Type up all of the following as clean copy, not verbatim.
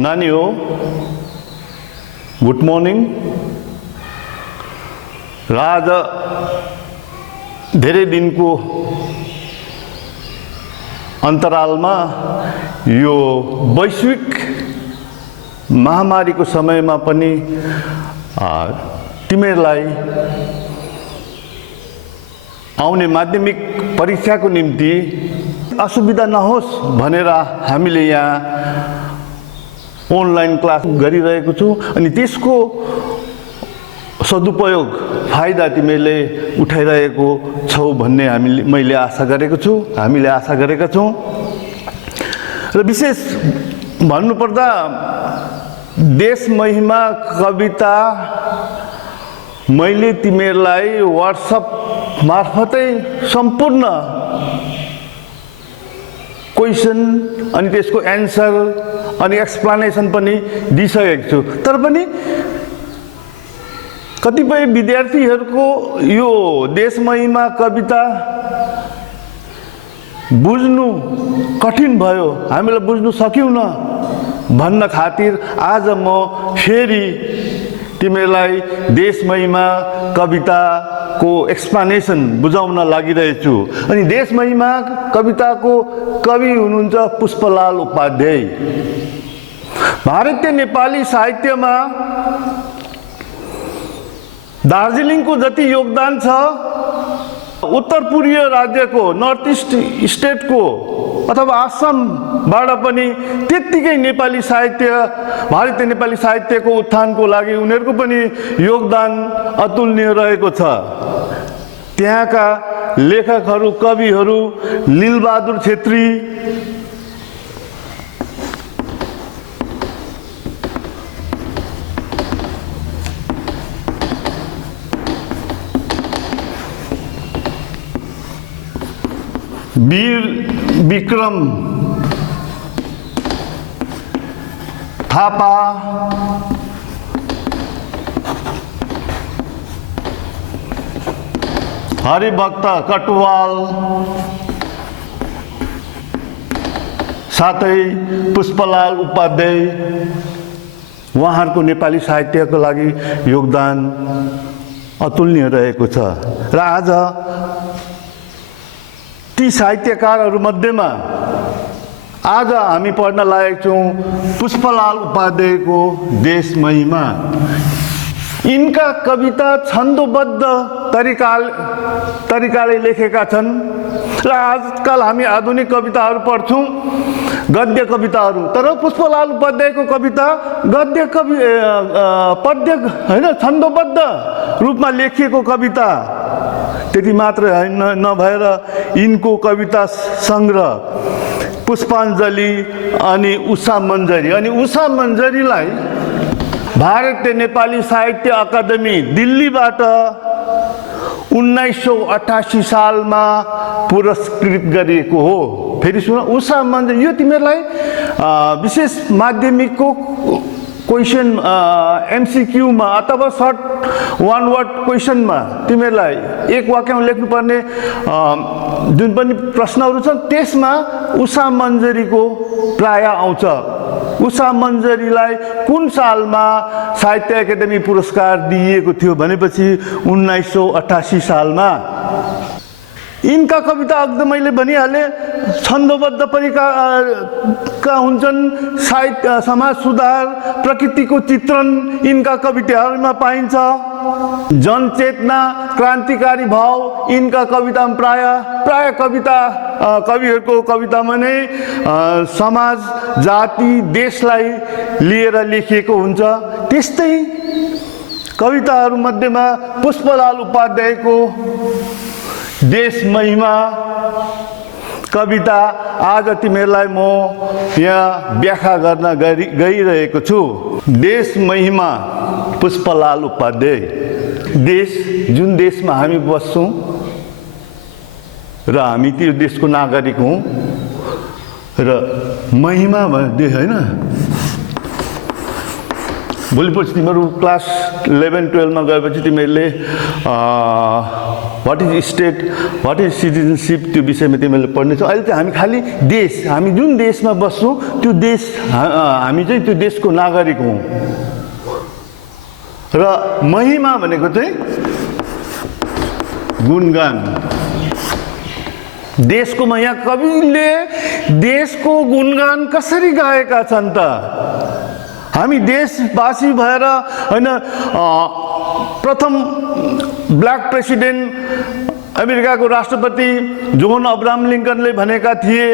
नानी हो, good morning. र आज धेरै दिनको अन्तरालमा यो वैश्विक महामारीको समयमा पनि तिमीहरूलाई आउने माध्यमिक परीक्षाको निम्ति असुविधा नहोस् भनेर हामीले यहाँ अनलाइन क्लास गरिरहेको छौँ अनि त्यसको सदुपयोग फाइदा तिमीले उठाइरहेको छौ भन्ने मैले आशा गरेको छु, हामीले आशा गरेका छौँ। र विशेष भन्नुपर्दा देश महिमा कविता मैले तिमीहरूलाई व्हाट्सएप मार्फतै सम्पूर्ण क्वेसन अनि त्यसको एन्सर अनि एक्सप्लेनेसन पनि दिइसकेको छु। तर पनि कतिपय विद्यार्थीहरूको यो देश महिमा कविता बुझ्नु कठिन भयो, हामीलाई बुझ्नु सक्यौँ भन्न खातिर आज म फेरि तिमीलाई देश महिमा कविताको एक्सप्लेनेसन बुझाउन लागिरहेछु। अनि देश महिमा कविताको कवि हुनुहुन्छ पुष्पलाल उपाध्याय। भारतीय नेपाली साहित्यमा दार्जिलिङको जति योगदान छ, उत्तर पूर्वीय राज्यको नर्थ इस्ट स्टेटको अथवा आसामबाट पनि त्यत्तिकै नेपाली साहित्य, भारतीय नेपाली साहित्यको उत्थानको लागि उनीहरूको पनि योगदान अतुलनीय रहेको छ। त्यहाँका लेखकहरू, कविहरू लीलबहादुर छेत्री, वीर विक्रम थापा, हरिभक्त कटुवाल, साथै पुष्पलाल उपाध्याय, उहाँहरूको नेपाली साहित्यको लागि योगदान अतुलनीय रहेको छ। र आज ती साहित्यकारहरू मध्येमा आज हामी पढ्न लागेका छौँ पुष्पलाल उपाध्यायको देश महिमा। यिनका कविता छन्दोबद्ध तरिकाले लेखेका छन् र आजकल हामी आधुनिक कविताहरू पढ्छौँ, गद्य कविताहरू। तर पुष्पलाल उपाध्यायको कविता गद्य पद्य होइन, छन्दोबद्ध रूपमा लेखिएको कविता। त्यति मात्र नभएर यिनको कविता सङ्ग्रह पुष्पाञ्जली अनि उषा मन्जरी, अनि उषा मन्जरीलाई भारतीय नेपाली साहित्य अकादमी दिल्लीबाट 1988 सालमा पुरस्कृत गरिएको हो। फेरि सुन, उषा मन्जरी, यो तिमीहरूलाई विशेष माध्यमिकको क्वेसन एमसीक्यूमा अथवा सर्ट वान वर्ड क्वेसनमा तिमीहरूलाई एक वाक्यमा लेख्नुपर्ने जुन पनि प्रश्नहरू छन् त्यसमा उषा मन्जरीको प्राय आउँछ। उषा मन्जरीलाई कुन सालमा साहित्य एकाडेमी पुरस्कार दिइएको थियो भनेपछि 1988 सालमा। यिनका कविता अघि मैले भनिहालेँ छन्दोबद्ध परिका हुन्छन्, साहित्य, समाज सुधार, प्रकृतिको चित्रण यिनका कविताहरूमा पाइन्छ। जनचेतना, क्रान्तिकारी भाव यिनका कवितामा प्राय कविहरूको कवितामा नै समाज, जाति, देशलाई लिएर लेखिएको हुन्छ। त्यस्तै कविताहरू मध्येमा पुष्पलाल उपाध्यायको देश महिमा कविता आज तिमीहरूलाई म यहाँ व्याख्या गर्न गइरहेको छु। देश महिमा पुष्पलाल उपाध्याय। देश, जुन देशमा हामी बस्छौँ र हामी त्यो देशको नागरिक हौँ, र महिमा देश होइन। भोलिपर्सि तिमीहरू क्लास 11-12मा गएपछि तिमीहरूले what is state, what is citizenship, त्यो विषयमा तिमीले पढ्नेछौ। अहिले चाहिँ हामी खालि देश, हामी जुन देशमा बस्छौँ त्यो देश, हामी चाहिँ त्यो देशको नागरिक हौँ। र महिमा भनेको चाहिँ गुणगान। देशको यहाँ कविले देशको गुणगान कसरी गाएका छन् त? हामी देशवासी भएर होइन, प्रथम ब्ल्याक प्रेसिडेन्ट अमेरिकाको राष्ट्रपति जोन अब्राहम लिङ्कनले भनेका थिए,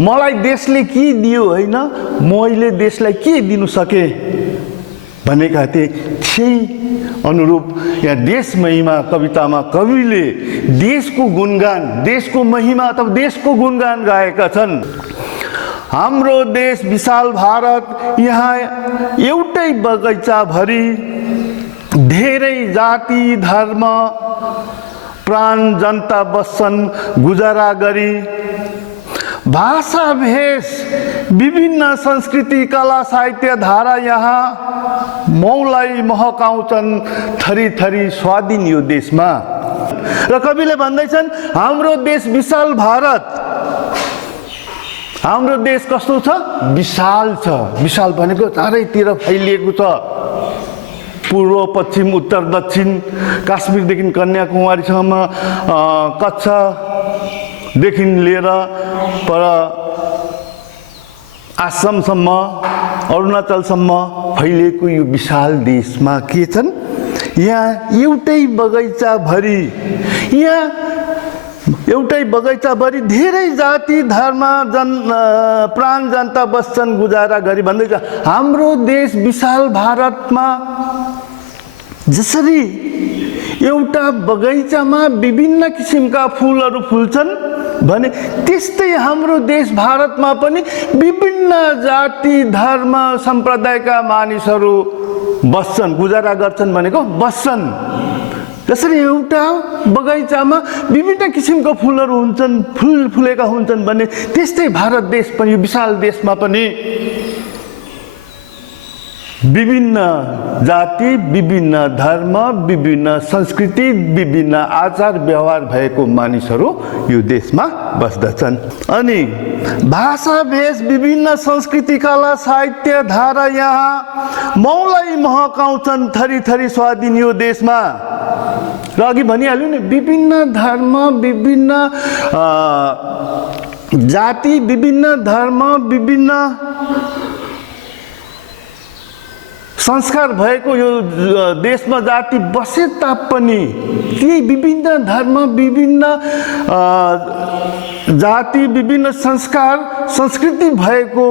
मलाई देशले के दियो होइन, मैले देशलाई के दिनु सके भनेका थिए। त्यही अनुरूप यहाँ देश महिमा कवितामा कविले देशको गुणगान, देशको महिमा अथवा देशको गुणगान गाएका छन्। हाम्रो देश विशाल भारत, यहाँ एउटै बगैँचा भरि धेरै जाति धर्म प्राण जनता बस्छन् गुजारा गरी। भाषा भेष विभिन्न संस्कृति कला साहित्य धारा यहाँ मौलाई महकाउँछन् थरी थरी स्वाधीन यो देशमा। र कविले भन्दैछन् हाम्रो देश विशाल भारत, हाम्रो देश कस्तो छ? विशाल छ। विशाल भनेको चारैतिर फैलिएको छ, पूर्व पश्चिम उत्तर दक्षिण, काश्मीरदेखि कन्याकुमारीसम्म, कच्छदेखि लिएर पर आसामसम्म अरुणाचलसम्म फैलिएको यो विशाल देशमा के छन्? यहाँ एउटै बगैँचा भरि, यहाँ एउटै बगैँचा भरि धेरै जाति धर्म प्राण जनता बस्छन् गुजारा गरी भन्दैछ। हाम्रो देश विशाल भारतमा जसरी एउटा बगैँचामा विभिन्न किसिमका फुलहरू फुल्छन् भने त्यस्तै हाम्रो देश भारतमा पनि विभिन्न जाति धर्म सम्प्रदायका मानिसहरू बस्छन्, गुजारा गर्छन् भनेको बस्छन्। जसरी एउटा बगैँचामा विभिन्न किसिमको फुलहरू हुन्छन्, फुल फुलेका हुन्छन् भने त्यस्तै भारत देश पनि, विशाल देशमा पनि विभिन्न जाति, विभिन्न धर्म, विभिन्न संस्कृति, विभिन्न आचार व्यवहार भएको मानिसहरू यो देशमा बस्दछन्। अनि भाषा भेष विभिन्न संस्कृति कला साहित्य धारा यहाँ मौलाई महकाउँछन् थरी थरी स्वाधीन यो देशमा। र अघि भनिहाल्यो नि, विभिन्न धर्म, विभिन्न जाति, विभिन्न धर्म, विभिन्न संस्कार भएको यो देशमा जाति बसे तापनि ती विभिन्न धर्म, विभिन्न जाति, विभिन्न संस्कार संस्कृति भएको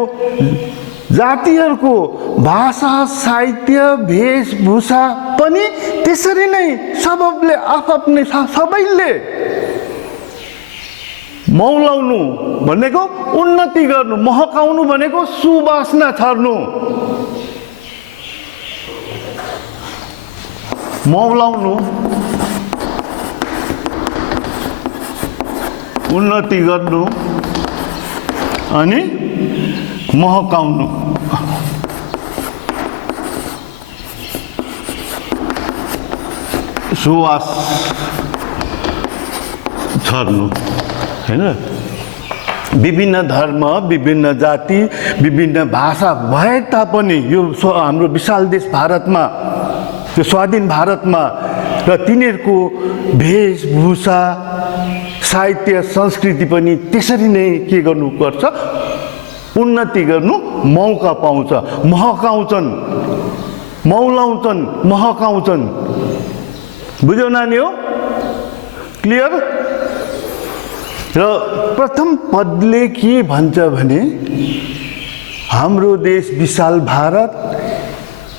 जातिहरूको भाषा साहित्य वेशभूषा पनि त्यसरी नै सबैले आफ्नै सबैले मौलाउनु भनेको उन्नति गर्नु, महकाउनु भनेको सुवासना छर्नु। मौलाउनु उन्नति गर्नु अनि महकाउनु। सुवास छर्नु हैन। विभिन्न धर्म, विभिन्न जाति, विभिन्न भाषा भए तापनि यो हाम्रो विशाल देश भारतमा, त्यो स्वाधीन भारतमा र तिनीहरूको वेशभूषा साहित्य संस्कृति पनि त्यसरी नै के गर्नुपर्छ? उन्नति गर्नु मौका पाउँछ। महकाउँछन्, मौलाउँछन्, महकाउँछन्। बुझ्यौ नानी हो? क्लियर? र प्रथम पदले के भन्छ भने हाम्रो देश विशाल भारत,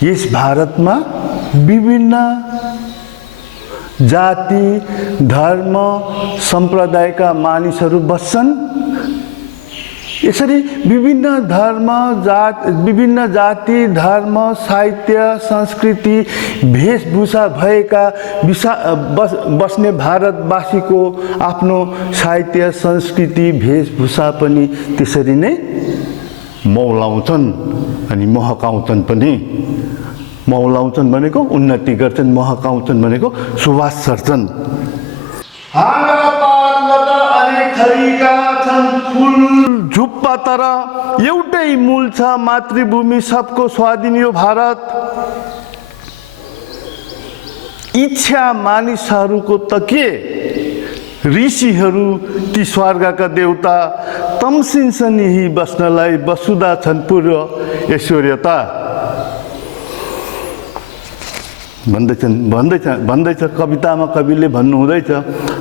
यस भारतमा विभिन्न जाति धर्म सम्प्रदायका मानिसहरू बस्छन्। यसरी विभिन्न धर्म विभिन्न जाति धर्म साहित्य संस्कृति वेशभूषा भएका बस्ने भारतवासीको आफ्नो साहित्य संस्कृति वेशभूषा पनि त्यसरी नै मौलाउँछन् अनि महकाउँछन् पनि। मौलाउँछन् भनेको उन्नति गर्छन्, महकाउँछन् भनेको सुवास सर्छन्। हाँगा पात लता अनेक थरीका छन् फुल झुप्पा तर एउटै मूल छ मातृभूमि सबको स्वाधीन यो भारत। इच्छा मानिसहरूको त के, ऋषिहरू ती स्वर्गका देउता तम्सिन्छन् यही बस्नलाई वसुधा छन् पूर्व ऐश्वर्यता। भन्दैछ कवितामा कविले भन्नुहुँदैछ,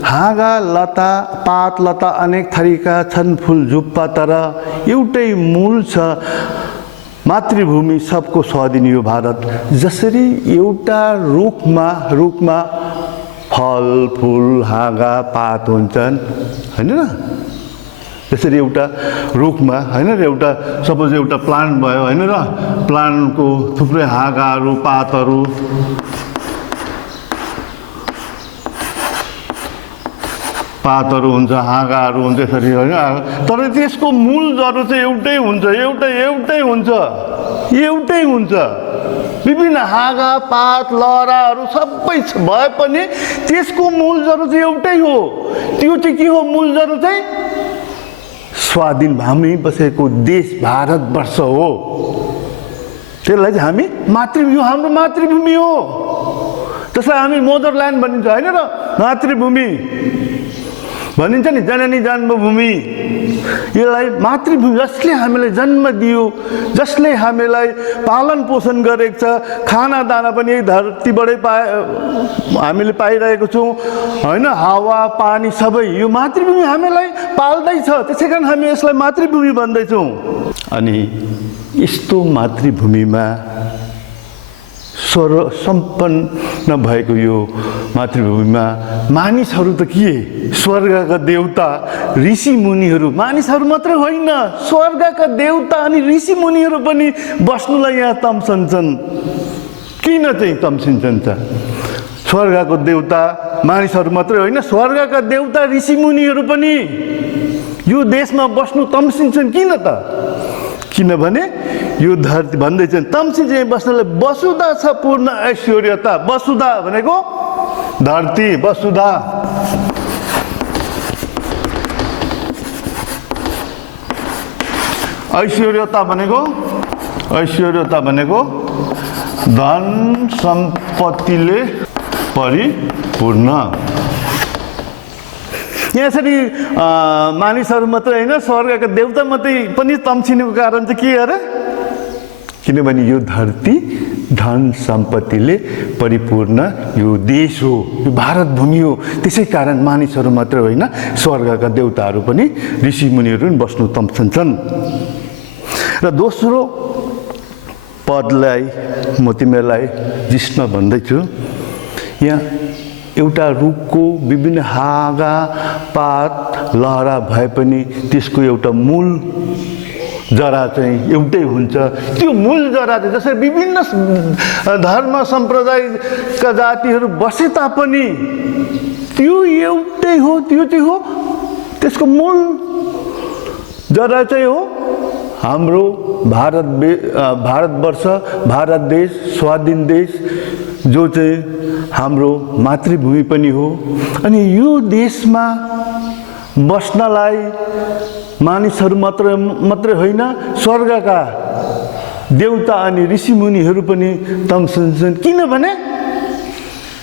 हाँगा लता पात लता अनेक थरीका छन् फुल झुप्पा तर एउटै मूल छ मातृभूमि सबको स्वाधीन यो भारत। जसरी एउटा रुखमा फल फुल हाँगा पात हुन्छन् हैन र, त्यसरी एउटा रुखमा हैन र, एउटा सपोज एउटा प्लान्ट भयो हैन र, प्लान्टको थुप्रै हाँगाहरू पातहरू हुन्छ, हाँगाहरू हुन्छ यसरी होइन, तर त्यसको मूल जरो चाहिँ एउटै हुन्छ, एउटै हुन्छ। विभिन्न हाँगा पात लहराहरू सबै भए पनि त्यसको मूल जरो चाहिँ एउटै हो। त्यो चाहिँ के हो मूल जरो चाहिँ? स्वाधीन हामी बसेको देश भारतवर्ष हो। त्यसलाई चाहिँ हामी मातृभूमि, हाम्रो मातृभूमि हो। त्यसलाई हामी मदरल्यान्ड भनिन्छ होइन र, मातृभूमि भनिन्छ नि, जननी जन्मभूमि। यसलाई मातृभूमि, जसले हामीलाई जन्म दियो, जसले हामीलाई पालन पोषण गरेको छ, खाना दाना पनि यही धरतीबाटै हामीले पाइरहेको छौँ होइन, हावा पानी सबै यो मातृभूमि हामीलाई पाल्दैछ, त्यसै कारण हामी यसलाई मातृभूमि भन्दैछौँ। अनि यस्तो मातृभूमिमा स्वर सम्पन्न भएको यो मातृभूमिमा मानिसहरू त के, स्वर्गका देउता ऋषि मुनिहरू, मानिसहरू मात्रै होइन स्वर्गका देउता अनि ऋषि मुनिहरू पनि बस्नुलाई यहाँ तम्सन्छन्। किन चाहिँ तम्सिन्छन् त? स्वर्गको देउता मानिसहरू मात्रै होइन, स्वर्गका देउता ऋषि मुनिहरू पनि यो देशमा बस्नु तम्सिन्छन्। किन त? किनभने यो धरती भन्दैछन् तम्सी चाहिँ बस्नलाई वसुधा छ पूर्ण ऐश्वर्यता। वसुधा भनेको धरती, वसुधा ऐश्वर्यता भनेको धन सम्पत्तिले परिपूर्ण। यसरी मानिसहरू मात्रै होइन स्वर्गका देवता मात्रै पनि तम्सिनुको कारण चाहिँ के अरे? किनभने यो धरती धन सम्पत्तिले परिपूर्ण यो देश हो, यो भारत भूमि हो। त्यसै कारण मानिसहरू मात्रै होइन स्वर्गका देवताहरू पनि ऋषि मुनिहरू पनि बस्नु तम्सन्छन्। र दोस्रो पदलाई म तिमीलाई जिस्मा भन्दैछु, यहाँ एउटा रुखको विभिन्न हाँगा पात लहरा भए पनि त्यसको एउटा मूल जरा चाहिँ एउटै हुन्छ। त्यो मूल जरा चाहिँ जसरी विभिन्न धर्म सम्प्रदायका जातिहरू बसे तापनि त्यो एउटै हो, त्यो चाहिँ हो त्यसको मूल जरा चाहिँ हो हाम्रो भारतवर्ष, भारत देश, स्वाधीन देश जो चाहिँ हाम्रो मातृभूमि पनि हो। अनि यो देशमा बस्नलाई मानिसहरू मात्रै होइन स्वर्गका देवता अनि ऋषि मुनिहरू पनि तम्सिन्छन्। किनभने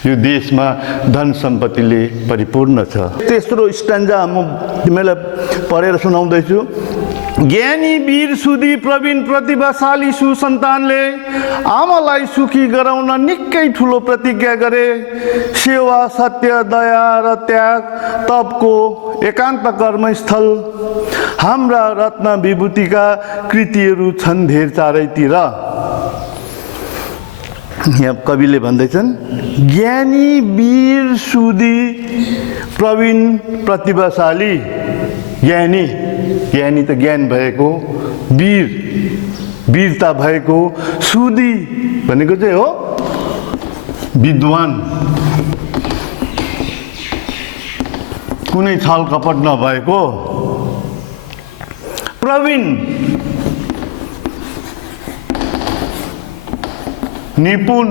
यो देशमा धन सम्पत्तिले परिपूर्ण छ। तेस्रो स्ट्यान्जा म तिमीलाई पढेर सुनाउँदैछु। ज्ञानी वीर सुधी प्रवीण प्रतिभाशाली सुसन्तानले आमालाई सुखी गराउन निकै ठुलो प्रतिज्ञा गरे। सेवा सत्य दया र त्याग तपको एकान्त कर्मस्थल हाम्रा रत्न विभूतिका कृतिहरू छन् धेर चारैतिर। यहाँ कविले भन्दैछन् ज्ञानी वीर सुधी प्रवीण प्रतिभाशाली। ज्ञानी त ज्ञान भएको, वीरता भएको, सुधी भनेको चाहिँ हो विद्वान, कुनै छल कपट नभएको। प्रवीण निपुण,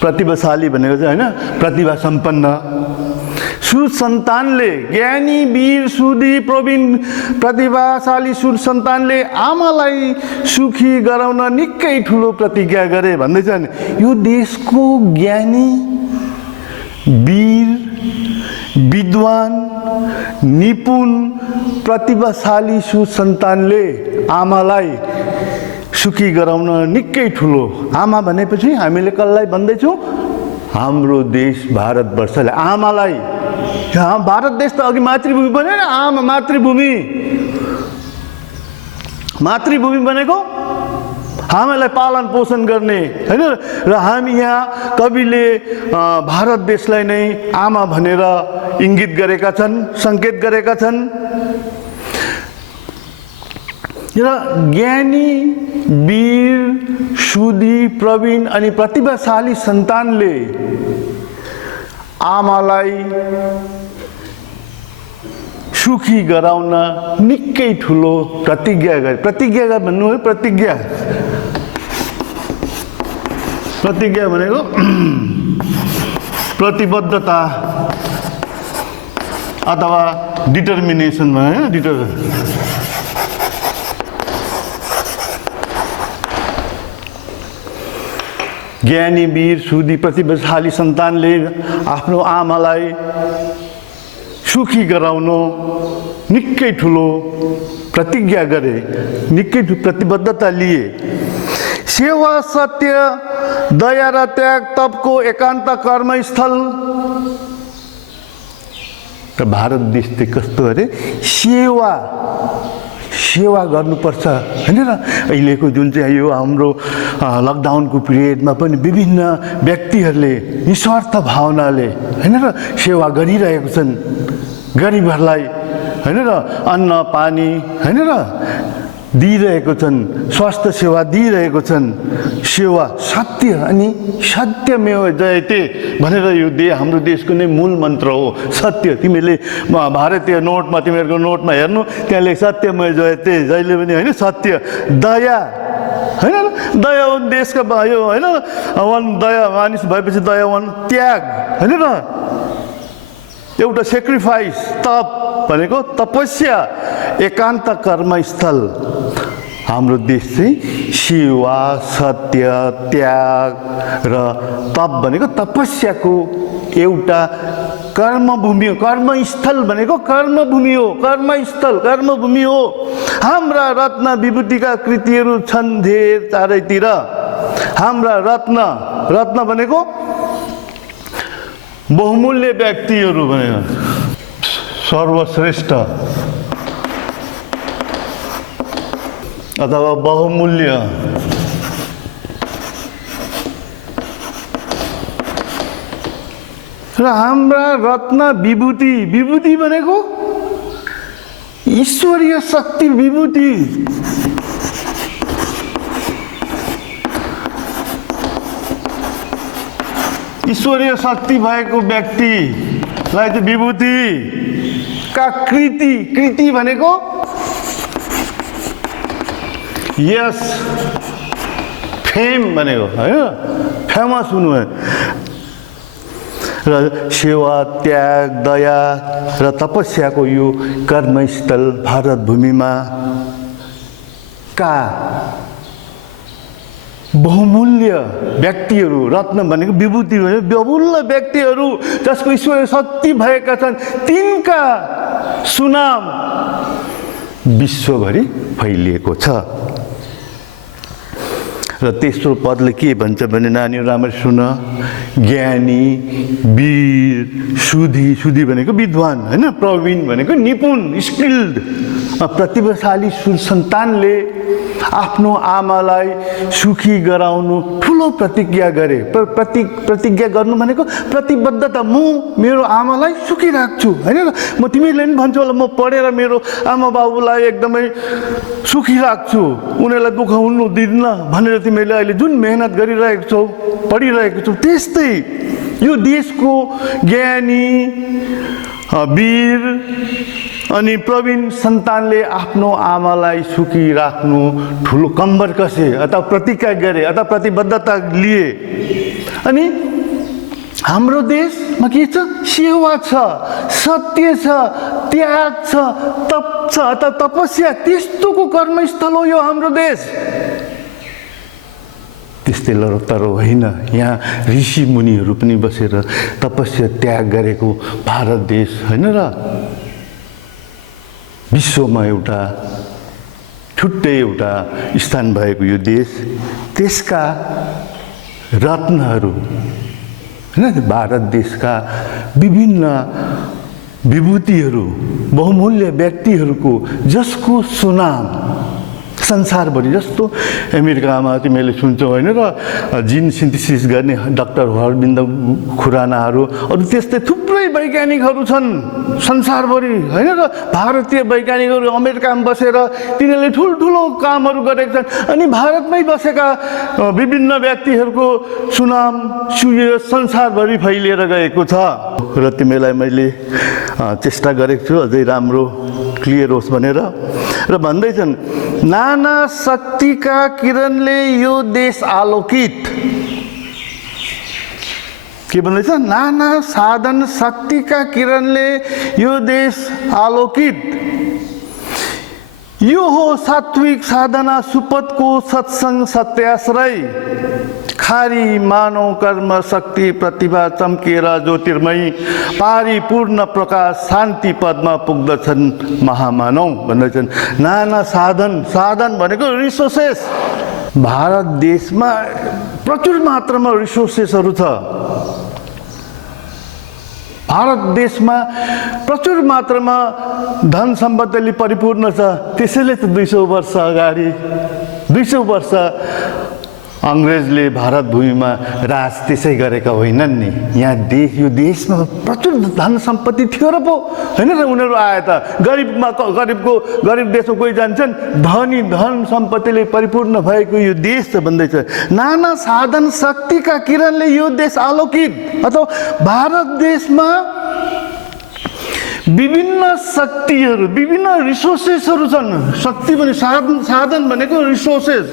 प्रतिभाशाली भनेको चाहिँ हैन, प्रतिभा सम्पन्न सुसन्तानले, ज्ञानी वीर सुधी प्रवीण प्रतिभाशाली सुसन्तानले आमालाई सुखी गराउन निकै ठुलो प्रतिज्ञा गरे भन्दैछन्। यो देशको ज्ञानी वीर विद्वान निपुण प्रतिभाशाली सुसन्तानले आमालाई सुखी गराउन निकै ठुलो। आमा भनेपछि हामीले कसलाई भन्दैछौँ? हाम्रो देश भारतवर्षले आमालाई। भारत देश त अघि मातृभूमि बन्यो नि, आमा मातृभूमि। मातृभूमि भनेको हामीलाई पालन पोषण गर्ने हैन। र हामी यहाँ कविले भारत देशलाई नै आमा भनेर इङ्गित गरेका छन्, सङ्केत गरेका छन्। र ज्ञानी वीर सुधी प्रवीण अनि प्रतिभाशाली सन्तानले आमालाई सुखी गराउन निकै ठुलो प्रतिज्ञा गरे। प्रतिज्ञा भन्नु हो, प्रतिज्ञा। प्रतिज्ञा भनेको प्रतिबद्धता अथवा डिटर्मिनेसन भने ज्ञानी वीर सुधी प्रतिभाशाली सन्तानले आफ्नो आमालाई सुखी गराउन निकै ठुलो प्रतिज्ञा गरे, निकै ठुलो प्रतिबद्धता लिए। सेवा सत्य दया र त्याग तपको एकान्त कर्मस्थल। र भारत देश चाहिँ कस्तो अरे, सेवा गर्नुपर्छ हैन र। अहिलेको जुन चाहिँ यो हाम्रो लकडाउनको पिरियडमा पनि विभिन्न व्यक्तिहरूले निस्वार्थ भावनाले हैन र सेवा गरिरहेको छन् गरिबहरूलाई हैन र। अन्न पानी हैन र दिइरहेको छन्, स्वास्थ्य सेवा दिइरहेको छन्। सेवा सत्य अनि सत्यमेव जयते भनेर यो हाम्रो देशको नै मूल मन्त्र हो, सत्य। तिमीले भारतीय नोटमा, तिमीहरूको नोटमा हेर्नु, त्यहाँ लेख सत्यमेव जयते, जहिले पनि होइन। सत्य, दया हैन र, दयावान देशका भयो हैन। वन दया मानिस भएपछि दयावान, त्याग हैन र, एउटा सेक्रिफाइस, तप भनेको तपस्या, एकान्त कर्मस्थल। हाम्रो देश चाहिँ सेवा सत्य त्याग र तप भनेको तपस्याको एउटा कर्मभूमि हो। कर्मस्थल भनेको कर्मभूमि हो, कर्मस्थल कर्मभूमि हो। हाम्रा रत्न विभूतिका कृतिहरू छन् धेर चारैतिर। हाम्रा रत्न भनेको बहुमूल्य व्यक्तिहरू भनेको सर्वश्रेष्ठ अथवा बहुमूल्य। र हाम्रा रत्न विभूति भनेको ईश्वरीय शक्ति विभूति। ईश्वरीय शक्ति भएको व्यक्तिलाई चाहिँ विभूति का कृति भनेको यस फेम भनेको हैन, फेमस हुनु है। र सेवा त्याग दया र तपस्याको यो कर्मस्थल भारत भूमिमा का बहुमूल्य व्यक्तिहरू, रत्न भनेको विभूति भनेको बहुमूल्य व्यक्तिहरू जसको ईश्वरीय शक्ति भएका छन्, तिनका सुनाम विश्वभरि फैलिएको छ। र तेस्रो पदले के भन्छ भने नानीहरू राम्ररी सुन, ज्ञानी वीर सुधी भनेको विद्वान हैन, प्रवीण भनेको निपुण स्किल्ड, प्रतिभाशाली सन्तानले आफ्नो आमालाई सुखी गराउनु ठुलो प्रतिज्ञा गरे। प्रतिज्ञा गर्नु भनेको प्रतिबद्धता। म मेरो आमालाई सुखी राख्छु हैन। म तिमीले पनि भन्छौ होला, म पढेर मेरो आमा बाबुलाई एकदमै सुखी राख्छु, उनीहरूलाई दुःख हुनु दिन्न भनेर तिमीले अहिले जुन मेहनत गरिरहेको छौ, पढिरहेको छौ, त्यस्तै यो देशको ज्ञानी वीर अनि प्रवीण सन्तानले आफ्नो आमालाई सुखी राख्नु ठुलो कम्बर कसे अथवा प्रतिज्ञा गरे अथवा प्रतिबद्धता लिए। अनि हाम्रो देशमा के छ? सेवा छ, सत्य छ, त्याग छ, तप छ अथवा तपस्या, त्यस्तोको कर्मस्थल हो यो हाम्रो देश। त्यस्तै तर होइन, यहाँ ऋषि मुनिहरू पनि बसेर तपस्या त्याग गरेको भारत देश होइन र विश्वमा एउटा छुट्टै एउटा स्थान भएको यो देश, त्यसका रत्नहरू होइन, भारत देशका विभिन्न विभूतिहरू, बहुमूल्य व्यक्तिहरूको जसको सुनाम संसारभरि, जस्तो अमेरिकामा तिमीले सुन्छौ होइन र जिन सिन्थेसिस गर्ने डाक्टर हरबिन्द खुरानाहरू, अरू त्यस्तै थुप्रै वैज्ञानिकहरू छन् संसारभरि होइन र भारतीय वैज्ञानिकहरू अमेरिकामा बसेर तिनीहरूले ठुल्ठुलो कामहरू गरेका छन्। अनि भारतमै बसेका विभिन्न व्यक्तिहरूको सुनाम सुयो संसारभरि फैलिएर गएको छ र तिमीलाई मैले चेष्टा गरेको छु अझै राम्रो क्लियर होस् भनेर। र भन्दैछन् नाना शक्तिका किरणले यो देश आलोकित, के भन्दैछ? नाना साधन शक्तिका किरणले यो देश आलोकित, यो हो सात्विक साधना सुपथको सत्संग सत्याश्रय, खारी मानव कर्म शक्ति प्रतिभा चम्केर ज्योतिर्मयी, पारिपूर्ण प्रकाश शान्ति पदमा पुग्दछन् महामानव भन्दैछन्। नाना साधन, साधन भनेको रिसोर्सेस, भारत देशमा प्रचुर मात्रामा रिसोर्सेसहरू छ। भारत देशमा प्रचुर मात्रामा धन सम्पत्तिले परिपूर्ण छ। त्यसैले त 200 वर्ष अगाडि 200 वर्ष अङ्ग्रेजले भारत भूमिमा राज त्यसै गरेका होइनन् नि। यहाँ यो देशमा प्रचुर धन सम्पत्ति थियो र पो होइन र उनीहरू आए त गरिब देशमा कोही जान्छन्, धनी धन सम्पत्तिले परिपूर्ण भएको यो देश त भन्दैछ नाना साधन शक्तिका किरणले यो देश आलोकित। अथवा भारत देशमा विभिन्न शक्तिहरू, विभिन्न रिसोर्सेसहरू छन्। शक्ति भने साधन भनेको रिसोर्सेस,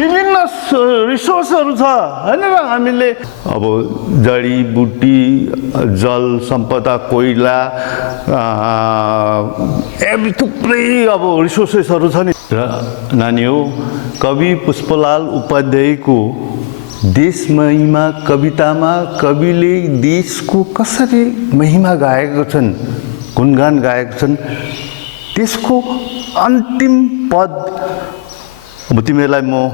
विभिन्न रिसोर्सहरू छ होइन र हामीले अब जडीबुटी, जल सम्पदा, कोइला, थुप्रै अब रिसोर्सेसहरू छ नि। र नानी हो, कवि पुष्पलाल उपाध्यायको देश महिमा कवितामा कविले देशको कसरी महिमा गाएका छन्, गुणगान गाएका छन्, त्यसको अन्तिम पद अब तिमीलाई म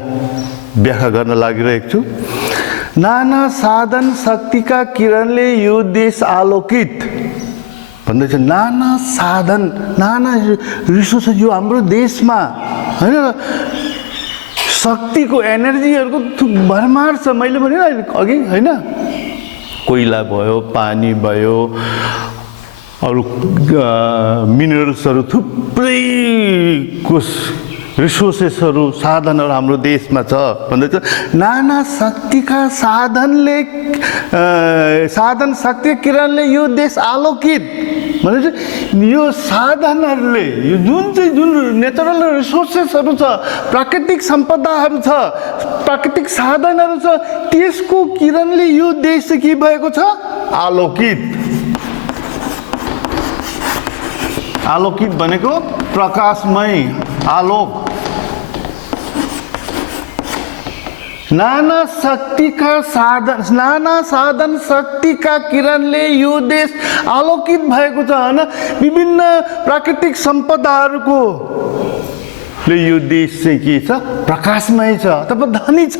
व्याख्या गर्न लागिरहेको छु। नाना साधन शक्तिका किरणले यो देश आलोकित भन्दैछ। नाना साधन, नाना रिसोर्स यो हाम्रो देशमा होइन, शक्तिको एनर्जीहरूको भरमार छ। मैले भने अघि होइन, कोइला भयो, पानी भयो, अरू मिनरल्सहरू, थुप्रै रिसोर्सेसहरू, साधनहरू हाम्रो देशमा छ भन्दैछ। नाना शक्तिका साधनले, साधन शक्ति किरणले यो देश आलोकित भनेपछि यो साधनहरूले, यो जुन नेचरल रिसोर्सेसहरू छ, प्राकृतिक सम्पदाहरू छ, प्राकृतिक साधनहरू छ, त्यसको किरणले यो देश चाहिँ के भएको छ? आलोकित। आलोकित भनेको प्रकाशमय, आलोक। नाना साधन शक्तिका किरणले यो देश आलोकित भएको छ होइन। विभिन्न प्राकृतिक सम्पदाहरूको यो देश चाहिँ के छ? प्रकाशमय छ अथवा धनी छ।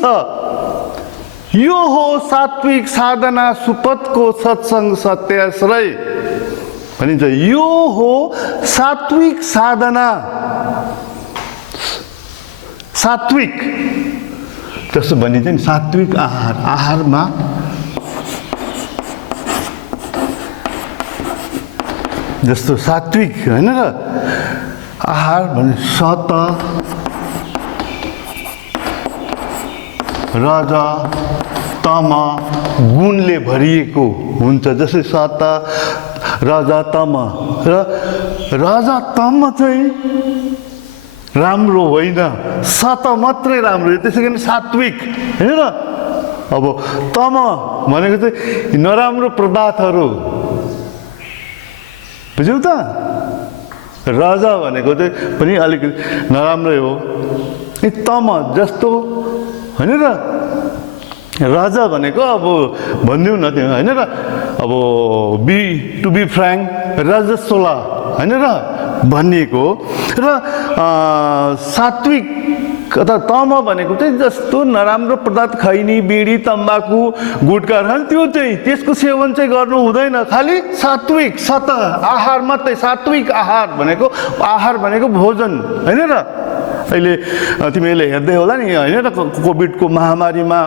यो हो सात्विक साधना सुपथको सत्संग सत्याश्रय भनिन्छ। यो हो सात्विक साधना, सात्विक जस्तो भनिन्छ नि, सात्विक आहार, आहारमा जस्तो सात्विक होइन र आहार भने सत, रज, तमा गुणले भरिएको हुन्छ। जस्तै सता राजा तमा र राजा तमा चाहिँ राम्रो होइन, सत मात्रै राम्रो हो। त्यसै कारण सात्विक होइन र। अब तम भनेको चाहिँ नराम्रो पदार्थहरू, बुझ्यौ त। राजा भनेको चाहिँ पनि अलिकति नराम्रै हो। तम जस्तो होइन र। राजा भनेको अब भनिदिउँ न त्यो होइन र। अब टु बी फ्र्याङ्क राजस्वला होइन र भनिएको र सात्विक अथवा तम भनेको चाहिँ जस्तो नराम्रो पदार्थ खैनी बिडी तम्बाकु गुटखा खान त्यो चाहिँ त्यसको सेवन चाहिँ गर्नु हुँदैन। खालि सात्विक सत आहार मात्रै। सात्विक आहार भनेको भोजन होइन र। अहिले तिमीले हेर्दै होला नि होइन र, कोभिडको महामारीमा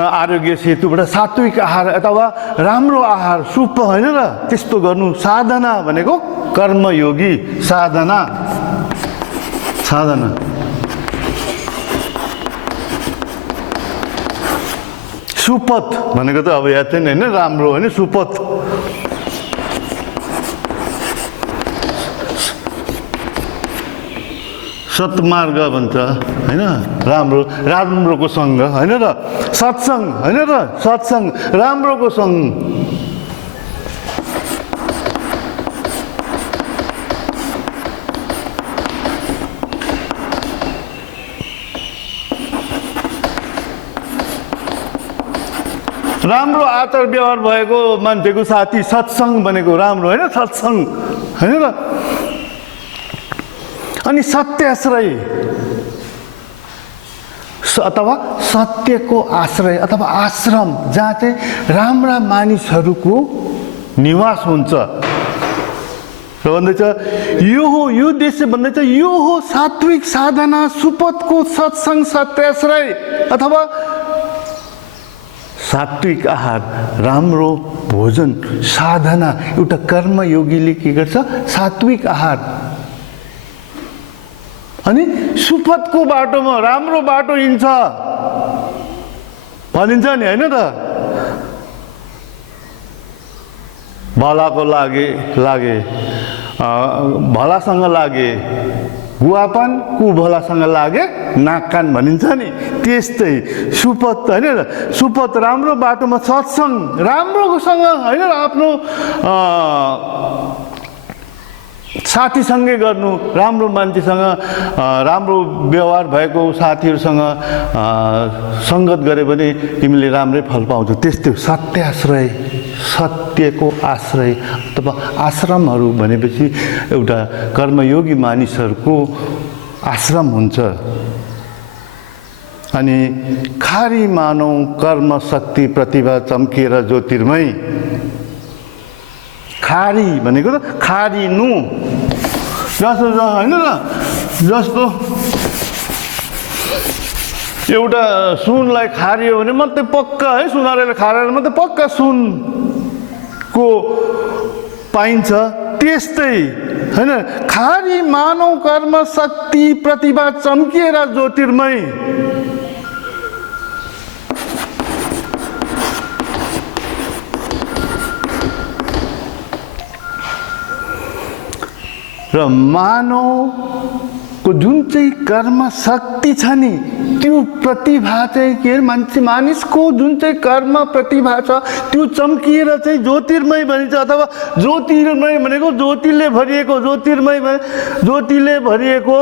आरोग्य सेतुबाट सात्विक आहार अथवा राम्रो आहार सुप होइन र त्यस्तो गर्नु। साधना भनेको कर्मयोगी साधना। सुपथ भनेको त अब याद छैन होइन, राम्रो होइन सुपथ। सत्मार्ग भन्छ होइन, राम्रोको सङ्ग होइन र। सत्सङ्ग होइन र, सत्सङ्ग राम्रोको सङ्ग। राम्रो आचार व्यवहार भएको मान्छेको साथी सत्सङ्ग भनेको राम्रो होइन, सत्सङ्ग होइन र। अनि सत्याश्रय अथवा सत्यको आश्रय अथवा आश्रम, जहाँ चाहिँ राम्रा मानिसहरूको निवास हुन्छ र भन्दैछ यो देश भन्दैछ यो हो सात्विक साधना, सुपथको सत्सङ्ग, सत्याश्रय अथवा सात्विक आहार, राम्रो भोजन, साधना। एउटा कर्मयोगीले के गर्छ? सात्विक आहार अनि सुपथको बाटोमा राम्रो बाटो हिँड्छ भनिन्छ नि होइन त। भलाको लागे भलासँग लागे गुवापान, कुभलासँग लागे नाकान भनिन्छ नि। त्यस्तै सुपथ होइन र। सुपथ राम्रो बाटोमा, सत्सङ्ग राम्रोसँग होइन र, आफ्नो साथीसँगै गर्नु, राम्रो मान्छेसँग राम्रो व्यवहार भएको साथीहरूसँग सङ्गत गरे भने तिमीले राम्रै फल पाउँछौ। त्यस्तै सत्याश्रय, सत्यको आश्रय अथवा आश्रमहरू भनेपछि एउटा कर्मयोगी मानिसहरूको आश्रम हुन्छ। अनि खारी मानौ कर्म शक्ति प्रतिभा चम्किएर ज्योतिर्मय। खारी भनेको त खारिनु जस्तो होइन र। जस्तो एउटा सुनलाई खारियो भने मात्रै पक्का है, सुनारेर खारेर मात्रै पक्का सुनको पाइन्छ। त्यस्तै होइन, खारी मानव कर्म शक्ति प्रतिभा चम्किएर ज्योतिर्मय। र मानवको जुन चाहिँ कर्म शक्ति छ नि, त्यो प्रतिभा चाहिँ के मानिसको जुन चाहिँ कर्म प्रतिभा छ त्यो चम्किएर चाहिँ ज्योतिर्मय भनिन्छ। अथवा ज्योतिर्मय भनेको ज्योतिले भरिएको, ज्योतिर्मय ज्योतिले भरिएको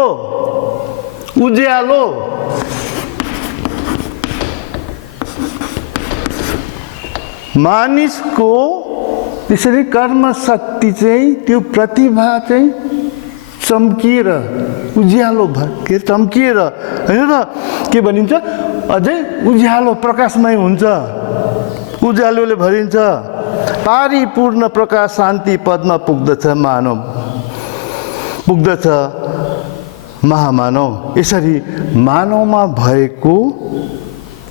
उज्यालो। मानिसको त्यसरी कर्म शक्ति चाहिँ त्यो प्रतिभा चाहिँ चम्किएर उज्यालो के चम्किएर होइन र के भनिन्छ, अझै उज्यालो प्रकाशमय हुन्छ, उज्यालोले भरिन्छ। पारिपूर्ण प्रकाश शान्ति पदमा पुग्दछ मानव, पुग्दछ महामानव। यसरी मानवमा भएको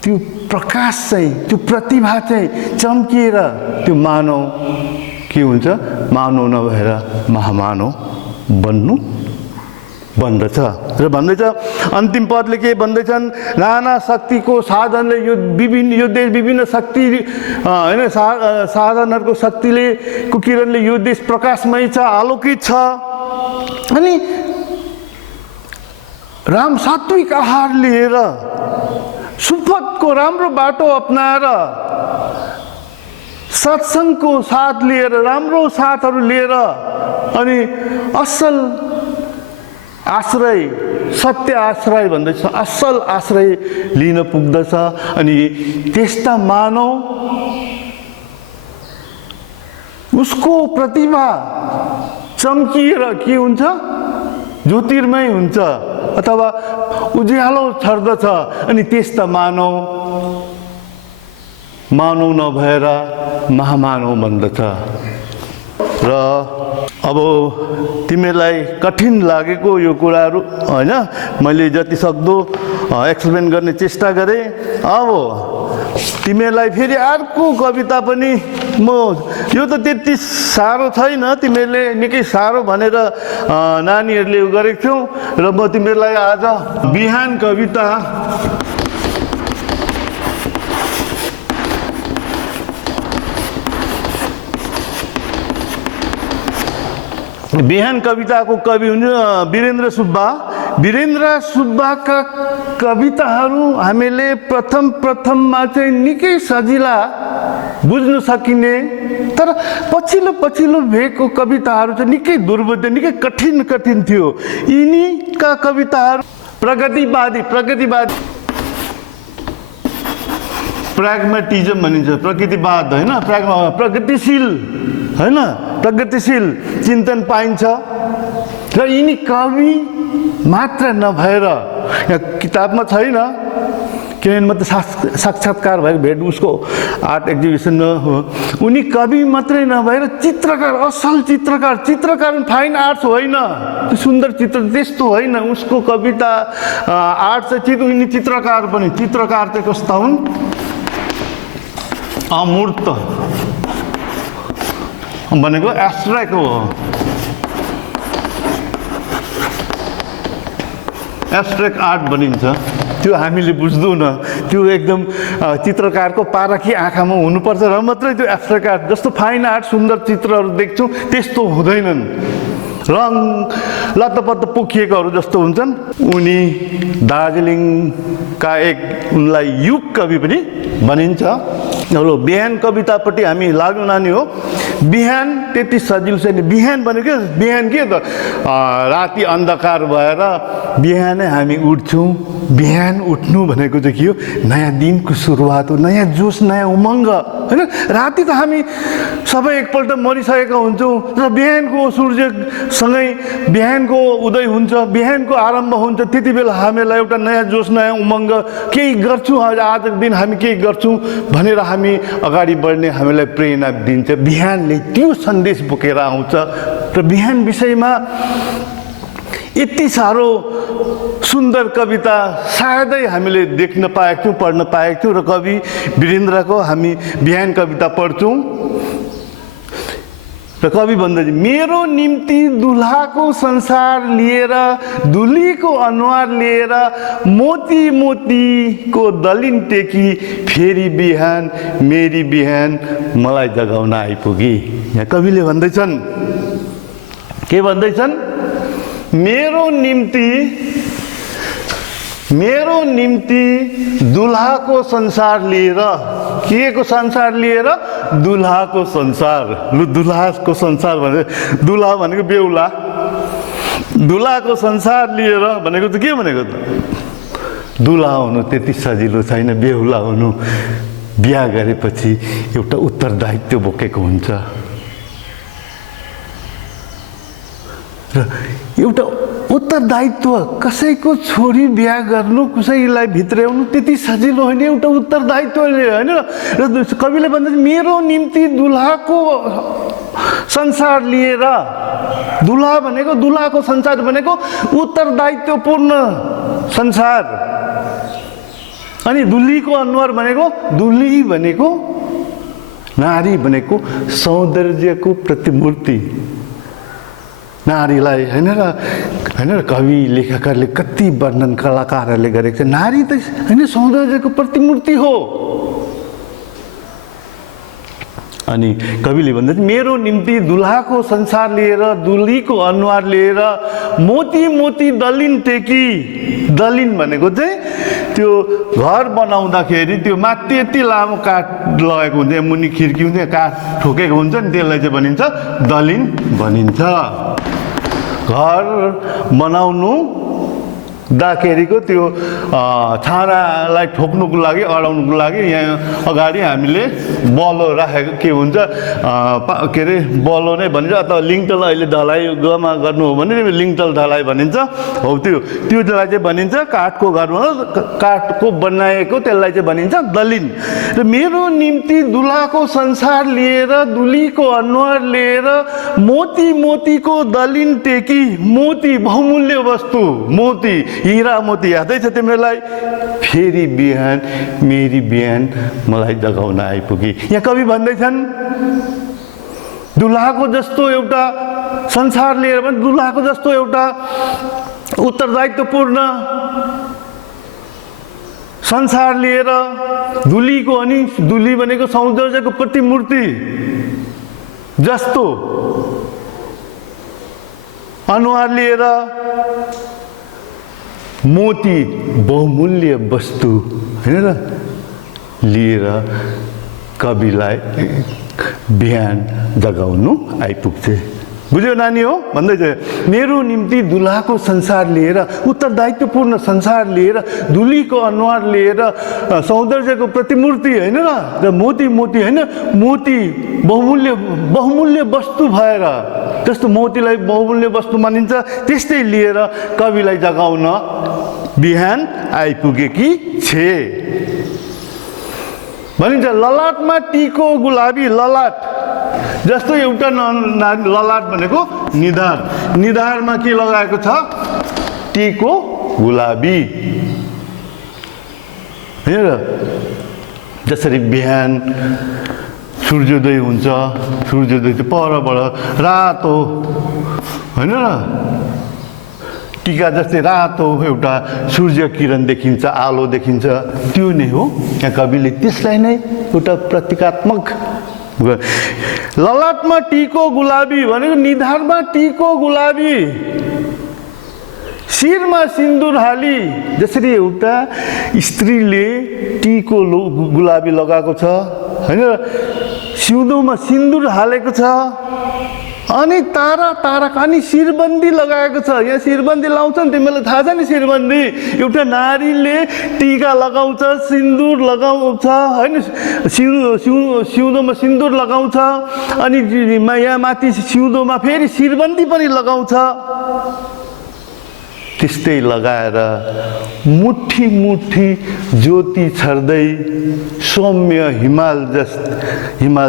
त्यो प्रकाश चाहिँ, त्यो प्रतिभा चाहिँ चम्किएर त्यो मानव के हुन्छ? मानव नभएर महामानव बन्नु भन्दछ र भन्दैछ अन्तिम पदले के भन्दैछन्, नाना शक्तिको साधनले यो देश विभिन्न शक्ति होइन साधनहरूको शक्तिले को किरणले यो देश प्रकाशमय छ, आलोकित छ। अनि राम सात्विक आहार लिएर सुपथको राम्रो बाटो अपनाएर सत्सङ्गको साथ लिएर राम्रो साथहरू लिएर अनि असल आश्रय सत्य आश्रय भन्दैछ, असल आश्रय लिन पुग्दछ। अनि त्यस्ता मानव उसको प्रतिभा चम्किएर के हुन्छ, ज्योतिर्मय हुन्छ अथवा उज्यालो छर्दछ। अनि त्यस्ता मानव नभएर महामानव बन्दछ। र अब तिमीलाई कठिन लागेको यो कुराहरू होइन मैले जति सक्दो एक्सप्लेन गर्ने चेष्टा गरेँ। अब तिमीलाई फेरि अर्को कविता पनि म यो त त्यति साह्रो छैन, तिमीहरूले निकै साह्रो भनेर नानीहरूले गरेको थियौ र म तिमीहरूलाई आज बिहान कविता बिहान कविताको कवि हुनु वीरेन्द्र सुब्बा। वीरेन्द्र सुब्बाका कविताहरू हामीले प्रथममा चाहिँ निकै सजिला बुझ्न सकिने, तर पछिल्लो भेगको कविताहरू चाहिँ निकै दुर्बोध्य, निकै कठिन थियो। यिनीका कविताहरू प्रगतिवादी प्राग्मेटिजम भनिन्छ, प्रगतिवाद होइन, प्रगतिशील चिन्तन पाइन्छ। र यिनी कवि मात्र नभएर यहाँ किताबमा छैन, किनभने म त साक्षात्कार भएको भेट उसको आर्ट एक्जिबिसनमा हो। उनी कवि मात्रै नभएर चित्रकार, असल चित्रकार फाइन आर्ट्स होइन, सुन्दर चित्र त्यस्तो होइन उसको कविता आर्ट चाहिँ उनी चित्रकार पनि। चित्रकार चाहिँ कस्ता हुन्, अमूर्त भनेको एब्स्ट्र्याक्ट हो, एब्स्ट्र्याक्ट आर्ट भनिन्छ। त्यो हामीले बुझ्दैनौँ, त्यो एकदम चित्रकारको पारखी आँखामा हुनुपर्छ र मात्रै त्यो एब्स्ट्र्याक्ट आर्ट। जस्तो फाइन आर्ट सुन्दर चित्रहरू देख्छौँ त्यस्तो हुँदैनन्, रङ लत्तपत्त पोखिएकोहरू जस्तो हुन्छन्। उनी दार्जिलिङका उनलाई युग कवि पनि भनिन्छ। अब बिहान कवितापट्टि हामी लाग्नु नानी हो। बिहान त्यति सजिलो छैन। बिहान भनेको बिहान के त, राति अन्धकार भएर बिहानै हामी उठ्छौँ। बिहान उठ्नु भनेको चाहिँ के हो, नयाँ दिनको सुरुवात हो, नयाँ जोस, नयाँ उमङ्ग होइन। राति त हामी सबै एकपल्ट मरिसकेका हुन्छौँ र बिहानको सूर्यसँगै बिहानको उदय हुन्छ, बिहानको आरम्भ हुन्छ। त्यति बेला हामीलाई एउटा नयाँ जोस, नयाँ उमङ्ग, केही गर्छौँ आजको दिन हामी केही गर्छौँ भनेर हामी अगाडि बढ्ने हामीलाई प्रेरणा दिन्छ। बिहानले त्यो सन्देश बोकेर आउँछ। र बिहान विषयमा यति साह्रो सुन्दर कविता सायदै हामीले देख्न पाएका थियौँ, पढ्न पाएका थियौँ। र कवि वीरेन्द्रको हामी बिहान कविता पढ्छौँ र कवि भन्दै, मेरो निम्ति दुल्हाको संसार लिएर, दुलीको अनुहार लिएर, मोतीको दलिन टेकी, फेरि बिहान मेरी बिहान मलाई जगाउन आइपुगी। यहाँ कविले भन्दैछन्, के भन्दैछन्, मेरो निम्ति दुल्हाको संसार लिएर, के को संसार लिएर, दुल्हाको संसार। दुल्हाको संसार भने दुल्हा भनेको बेहुला, दुल्हाको संसार लिएर भनेको त के भनेको त, दुल्हा हुनु त्यति सजिलो छैन। बेहुला हुनु बिहा गरेपछि एउटा उत्तरदायित्व बोकेको हुन्छ र एउटा उत्तरदायित्व, कसैको छोरी बिहा गर्नु, कसैलाई भित्र्याउनु त्यति सजिलो होइन, एउटा उत्तरदायित्व होइन। र कविले भन्छ, मेरो निम्ति दुल्हाको संसार लिएर, दुल्हा भनेको, दुल्हाको संसार भनेको उत्तरदायित्वपूर्ण संसार। अनि दुलीको अनुहार भनेको, दुली भनेको, नारी भनेको सौन्दर्यको प्रतिमूर्ति। नारीलाई होइन र कवि लेखकहरूले कति वर्णन कलाकारहरूले गरेको छ। नारी त होइन सौन्दर्यको प्रतिमूर्ति हो। अनि कविले भन्छ मेरो निम्ति दुल्हाको संसार लिएर दुलीको अनुहार लिएर मोती मोती दलिन टेकी। दलिन भनेको चाहिँ त्यो घर बनाउँदाखेरि त्यो माथि यति लामो काठ लगाएको हुन्छ, मुनि खिर्की हुन्छ, काठ ठोकेको हुन्छ नि, त्यसलाई चाहिँ भनिन्छ दलिन भनिन्छ। घर बनाउनु दाखेरिको त्यो छानालाई ठोक्नुको लागि अडाउनुको लागि यहाँ अगाडि हामीले बलो राखेको के हुन्छ के अरे बलो नै भनिन्छ, अथवा लिङ्टल अहिले ढलाइ गमा गर्नु हो भने लिङ्टल ढलाइ भनिन्छ। हो त्यो जसलाई चाहिँ भनिन्छ काठको घरमा काठको बनाएको त्यसलाई चाहिँ भनिन्छ दलिन। र मेरो निम्ति दुल्हाको संसार लिएर दुलीको अनुहार लिएर मोती मोतीको दलिन टेकी। मोती बहुमूल्य वस्तु, मोती हीरा मोती यादै छ तिमीलाई। फेरि बिहान मेरी बिहान मलाई जगाउन आइपुगी। यहाँ कवि भन्दैछन् दुल्हाको जस्तो एउटा संसार लिएर पनि दुल्हाको जस्तो एउटा उत्तरदायित्वपूर्ण संसार लिएर दुलीको, अनि दुली भनेको सौन्दर्यको प्रतिमूर्ति जस्तो अनुहार लिएर मोती बहुमूल्य वस्तु होइन र लिएर कविलाई बिहान जगाउनु आइपुग्छ। बुझ्यो नानी हो भन्दैछ मेरो निम्ति दुल्हाको संसार लिएर उत्तरदायित्वपूर्ण संसार लिएर दुलीको अनुहार लिएर सौन्दर्यको प्रतिमूर्ति होइन र मोती मोती होइन मोती बहुमूल्य वस्तु भएर, जस्तो मोतीलाई बहुमूल्य वस्तु मानिन्छ त्यस्तै लिएर कविलाई जगाउन बिहान आइपुगेकी छे भनिन्छ। ललाटमा टीको गुलाबी। ललाट जस्तो एउटा ललाट भनेको निधार, निधारमा के लगाएको छ टीको गुलाबी होइन र। जसरी बिहान सूर्योदय हुन्छ, सूर्योदय चाहिँ परबाट रातो होइन र टीका जस्तै रातो एउटा सूर्य किरण देखिन्छ, आलो देखिन्छ, त्यो नै हो। यहाँ कविले त्यसलाई नै एउटा प्रतीकात्मक ललाटमा टीको गुलाबी भनेको निधारमा टीको गुलाबी, शिरमा सिन्दुर हाली। जसरी एउटा स्त्रीले टीको गुलाबी लगाएको छ होइन र सिउँदोमा सिन्दुर हालेको छ, अनि तारा अनि शिरबन्दी लगाएको छ। यहाँ शिरबन्दी लाउँछ नि, तिमीलाई थाहा छ नि शिरबन्दी। एउटा नारीले टीका लगाउँछ, सिन्दुर लगाउँछ होइन, सिउँदोमा सिन्दुर लगाउँछ, अनि यहाँ माथि सिउँदोमा फेरि शिरबन्दी पनि लगाउँछ। त्यस्तै लगाएर मुठी मुठी ज्योति छर्दै सौम्य हिमाल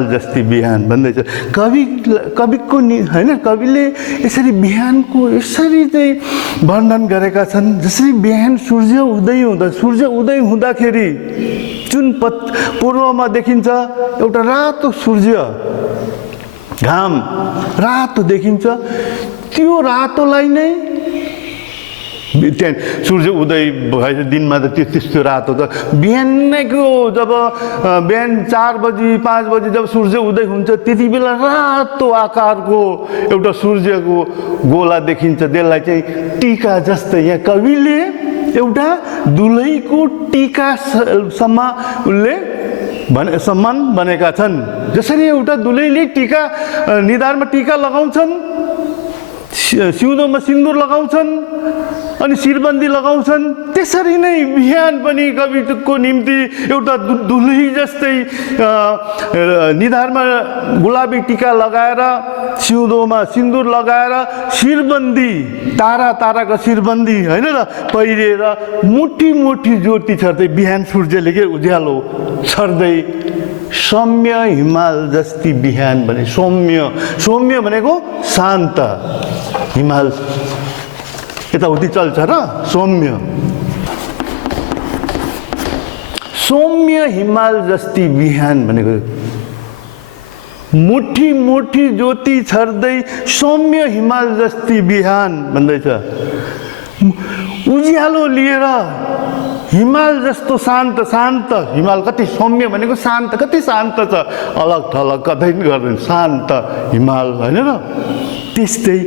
जस्ती बिहान भन्दैछ। कविको होइन कविले यसरी बिहानको यसरी चाहिँ वर्णन गरेका छन्। जसरी बिहान सूर्य उदय हुँदाखेरि जुन पूर्वमा देखिन्छ एउटा रातो सूर्य, घाम रातो देखिन्छ, त्यो रातोलाई नै सूर्य उदय भएछ दिनमा त त्यस्तो रातो त बिहानको जब बिहान 4 बजी 5 बजी जब सूर्य उदय हुन्छ त्यति बेला रातो आकारको एउटा सूर्यको गोला देखिन्छ। त्यसलाई चाहिँ टीका जस्तै यहाँ कविले एउटा दुलहीको टीका सम्मान बनेका छन्। जसरी एउटा दुलहीले टीका निधारमा टीका लगाउँछन्, सिउँदोमा सिन्दुर लगाउँछन्, अनि शिरबन्दी लगाउँछन्, त्यसरी नै बिहान पनि कविको निम्ति एउटा दुलही जस्तै निधारमा गुलाबी टीका लगाएर, सिउँदोमा सिन्दुर लगाएर, शिरबन्दी ताराको शिरबन्दी होइन र पहिरेर मुठी मुठी ज्योति छर्दै बिहान सूर्यले के उज्यालो छर्दै सौम्य हिमाल जस्ती बिहान भने सौम्य भनेको शान्त, हिमाल यताउति चल्छ र सौम्य हिमाल जस्ती बिहान भनेको मुठी मुठी ज्योति छर्दै सौम्य हिमाल जस्ती बिहान भन्दैछ। उज्यालो लिएर हिमाल जस्तो शान्त शान्त, हिमाल कति सौम्य भनेको शान्त, कति शान्त छ, अलग थलग कतै गर्दैन, शान्त हिमाल होइन र। त्यस्तै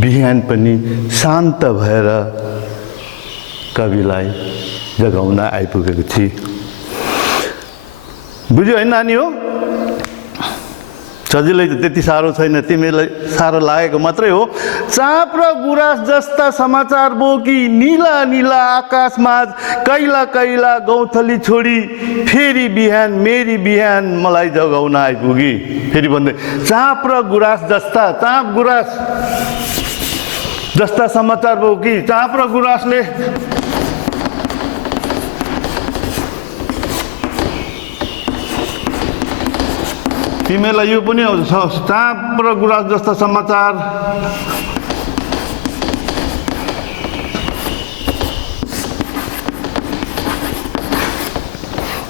बिहान पनि शान्त भएर कविलाई जगाउन आइपुगेको छु। बुझ्यो होइन नानी हो? सजिलै त त्यति साह्रो छैन, तिमीलाई साह्रो लागेको मात्रै हो। चाँप र गुराँस जस्ता समाचार बोकी नीला नीला आकाशमा कैला कैला गौँथली छोडी फेरि बिहान मेरी बिहान मलाई जगाउन आइपुगी। फेरि भन्दै चाँप र गुराँस जस्ता, चाँप गुराँस जस्ता समाचार बोकी। चाँप र गुराँसले तिमीलाई यो पनि आउँछ, चाँप र गुराँस जस्ता समाचार।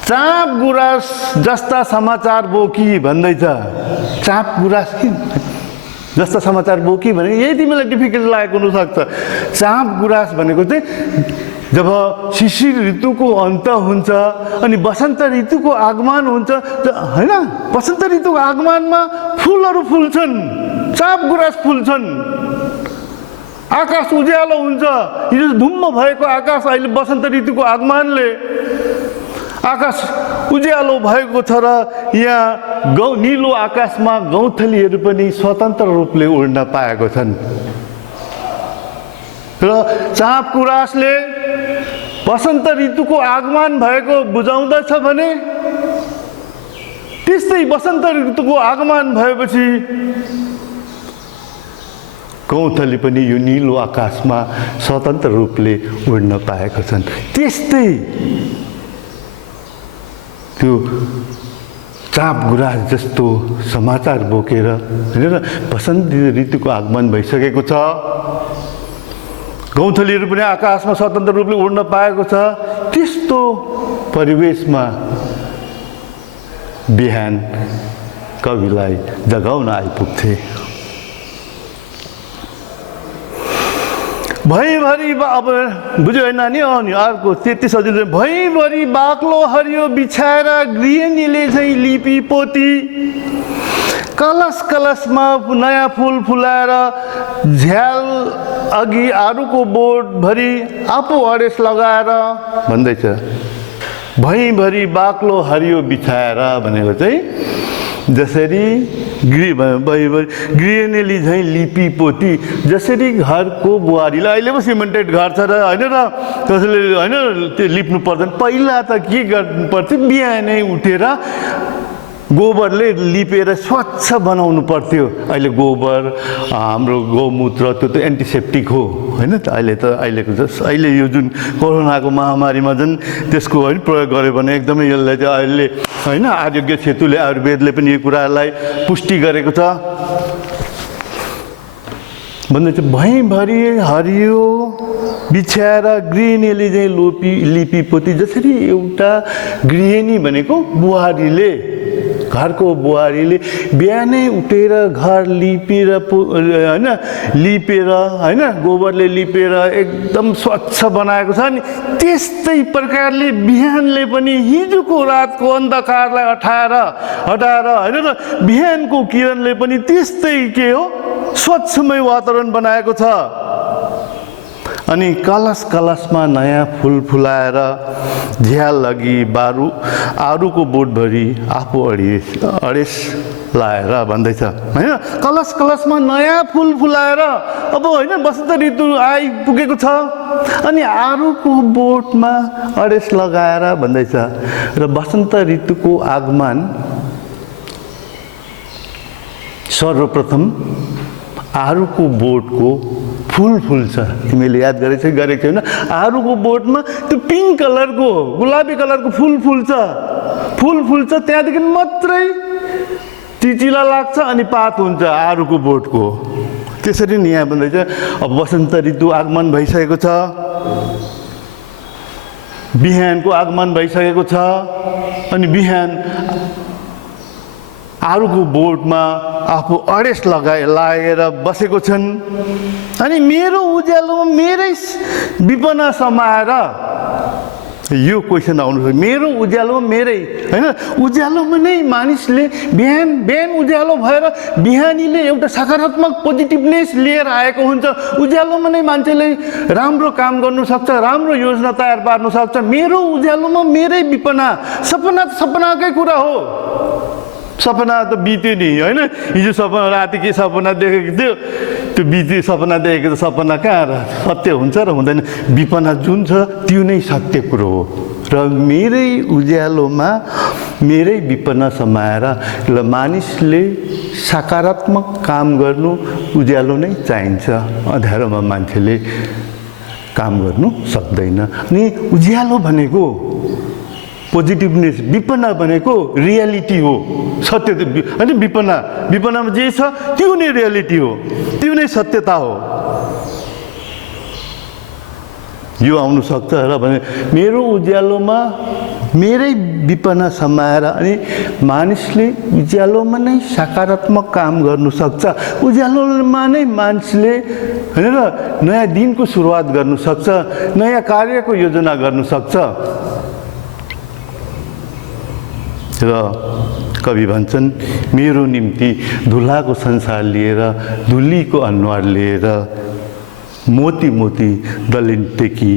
चाँप गुराँस जस्ता समाचार बोकी भन्दैछ। चाँप गुराँस कि जस्ता समाचार बोकी भने यही तिमीलाई डिफिकल्ट लागेको हुनसक्छ। चाँप गुराँस भनेको चाहिँ जब शिशिर ऋतुको अन्त हुन्छ अनि वसन्त ऋतुको आगमन हुन्छ होइन, वसन्त ऋतुको आगमनमा फुलहरू फुल्छन्, चाँप गुराँस फुल्छन्, आकाश उज्यालो हुन्छ। हिजो धुम्म भएको आकाश अहिले वसन्त ऋतुको आगमनले आकाश उज्यालो भएको छ र यहाँ निलो आकाशमा गौँथलीहरू पनि स्वतन्त्र रूपले उड्न पाएको छन्। र चाँप गुराँसले वसन्त ऋतुको आगमन भएको बुझाउँदछ भने त्यस्तै वसन्त ऋतुको आगमन भएपछि गौँथली पनि यो निलो आकाशमा स्वतन्त्र रूपले उड्न पाएका छन्। त्यस्तै त्यो चाँप गुराँस जस्तो समाचार बोकेर होइन वसन्त ऋतुको आगमन भइसकेको छ, गौँथलीहरू पनि आकाशमा स्वतन्त्र रूपले उड्न पाएको छ। त्यस्तो परिवेशमा बिहान कविलाई जगाउन आइपुग्थे। भैभरि अब बुझ्यो होइन नानी? अनि अर्को त्यति सजिलो, भैभरि बाक्लो हरियो बिछाएर गृहिणीले चाहिँ लिपि पोती कलश कलशमा नयाँ फुल फुलाएर झ्याल अघि आरुको बोटभरि आफू अडेस लगाएर भन्दैछ। भैभरि बाक्लो हरियो बिछाएर भनेको चाहिँ जसरी गृहिणीले झैँ लिपि पोती, जसरी घरको बुहारीलाई अहिले पो सिमेन्टेड घर छ र होइन र कसैले होइन त्यो लिप्नु पर्दैन। पहिला त के गर्नु पर्थ्यो, बिहानै उठेर गोबरले लिपेर स्वच्छ बनाउनु पर्थ्यो। अहिले गोबर हाम्रो गौमूत्र त्यो त एन्टिसेप्टिक हो होइन त। अहिले यो जुन कोरोनाको महामारीमा जुन त्यसको होइन प्रयोग गर्यो भने एकदमै यसलाई चाहिँ अहिले होइन आरोग्य सेतुले आयुर्वेदले पनि यो कुरालाई पुष्टि गरेको छ। भन्दैछ भैभरि हरियो बिछ्याएर गृहिणीले चाहिँ लिपि पोती, जसरी एउटा गृहिणी भनेको बुहारीले, घरको बुहारीले बिहानै उठेर घर लिपेर होइन लिपेर होइन गोबरले लिपेर एकदम स्वच्छ बनाएको छ नि, त्यस्तै प्रकारले बिहानले पनि हिजोको रातको अन्धकारलाई हटाएर होइन र बिहानको किरणले पनि त्यस्तै के हो स्वच्छमय वातावरण बनाएको छ। अनि कलश कलशमा नयाँ फुल फुलाएर झ्याल लगी आरुको बोटभरि आफू अडेस लाएर भन्दैछ होइन। कलश कलशमा नयाँ फुल फुलाएर अब होइन वसन्त ऋतु आइपुगेको छ अनि आरुको बोटमा अडेस लगाएर भन्दैछ। र वसन्त ऋतुको आगमन सर्वप्रथम आरुको बोटको फुल फुल्छ। तिमीले याद गरेको थियौ न, आरुको बोटमा त्यो पिङ्क कलरको गुलाबी कलरको फुल फुल्छ, त्यहाँदेखि मात्रै चिचिला लाग्छ अनि पात हुन्छ आरुको बोटको। त्यसरी नि यहाँ भन्दैछ अब वसन्त ऋतु आगमन भइसकेको छ, बिहानको आगमन भइसकेको छ अनि बिहान अरूको बोटमा आफू अडेस लागेर बसेको छन्। अनि मेरो उज्यालोमा मेरै विपना समाएर यो क्वेसन आउनु छ, मेरो उज्यालो मेरै हैन, उज्यालोमा नै मानिसले बिहान बिहान उज्यालो भएर बिहानीले एउटा सकारात्मक पोजिटिभनेस लिएर आएको हुन्छ। उज्यालोमा नै मान्छेले राम्रो काम गर्नु सक्छ, राम्रो योजना तयार पार्नु सक्छ। मेरो उज्यालोमा मेरै विपना, सपना त सपनाकै कुरा हो, सपना त बित्यो नि हैन। हिजो सपना राति के सपना देखेको थियो, त्यो बित्यो सपना देखेको त सपना कहाँ र सत्य हुन्छ र हुँदैन। विपना जुन छ त्यो नै सत्य कुरो हो। र मेरै उज्यालोमा मेरै विपना समाएर ल मानिसले सकारात्मक काम गर्नु उज्यालो नै चाहिन्छ, अँध्यारोमा मान्छेले काम गर्नु सक्दैन। अनि उज्यालो भनेको पोजिटिभनेस, विपना भनेको रियालिटी हो, सत्य होइन। विपनामा जे छ त्यो नै रियालिटी हो, त्यो नै सत्यता हो। यो आउनु सक्छ र भने मेरो उज्यालोमा मेरै विपना समाएर अनि मानिसले उज्यालोमा नै सकारात्मक काम गर्नु सक्छ। उज्यालोमा नै मान्छेले होइन र नयाँ दिनको सुरुवात गर्नु सक्छ, नयाँ कार्यको योजना गर्नु सक्छ। र कवि भन्छन् मेरो निम्ति धुलाको संसार लिएर, धुलीको अनुहार लिएर, मोती मोती दलिन्टेकी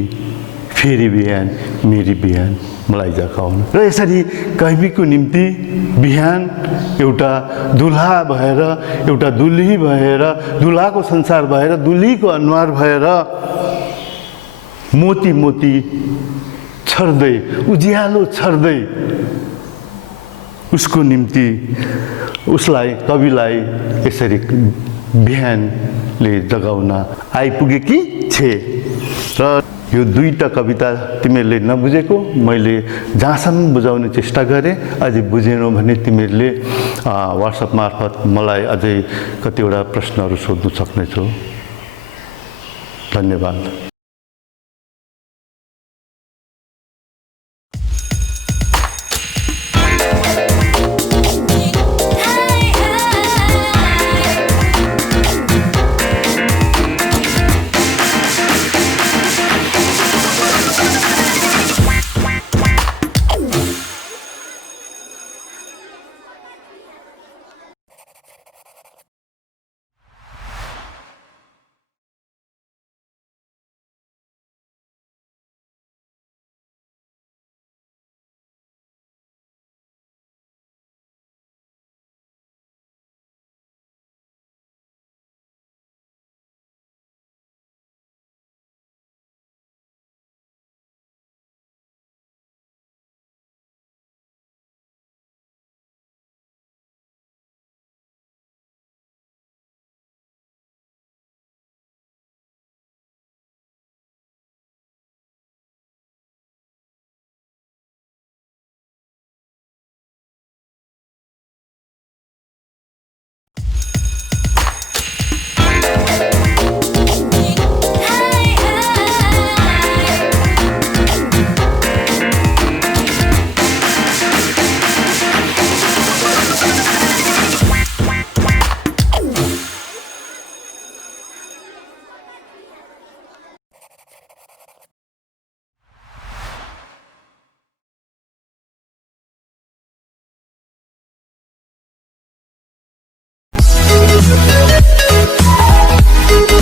फेरि बिहान मेरी बिहान मलाई जगाउनु। र यसरी कविको निम्ति बिहान एउटा धुला भएर, एउटा दुली भएर, धुलाको संसार भएर, दुलीको अनुहार भएर मोती मोती छर्दै, उज्यालो छर्दै उसको निम्ति उसलाई, कविलाई यसरी बिहानले जगाउन आइपुगेकी छे। र यो दुईटा कविता तिमीहरूले नबुझेको मैले जहाँसम्म बुझाउने चेष्टा गरेँ, अझै बुझेनौ भने तिमीहरूले वाट्सएप मार्फत मलाई अझै कतिवटा प्रश्नहरू सोध्नु सक्नेछौ। धन्यवाद।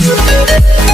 We'll be right back.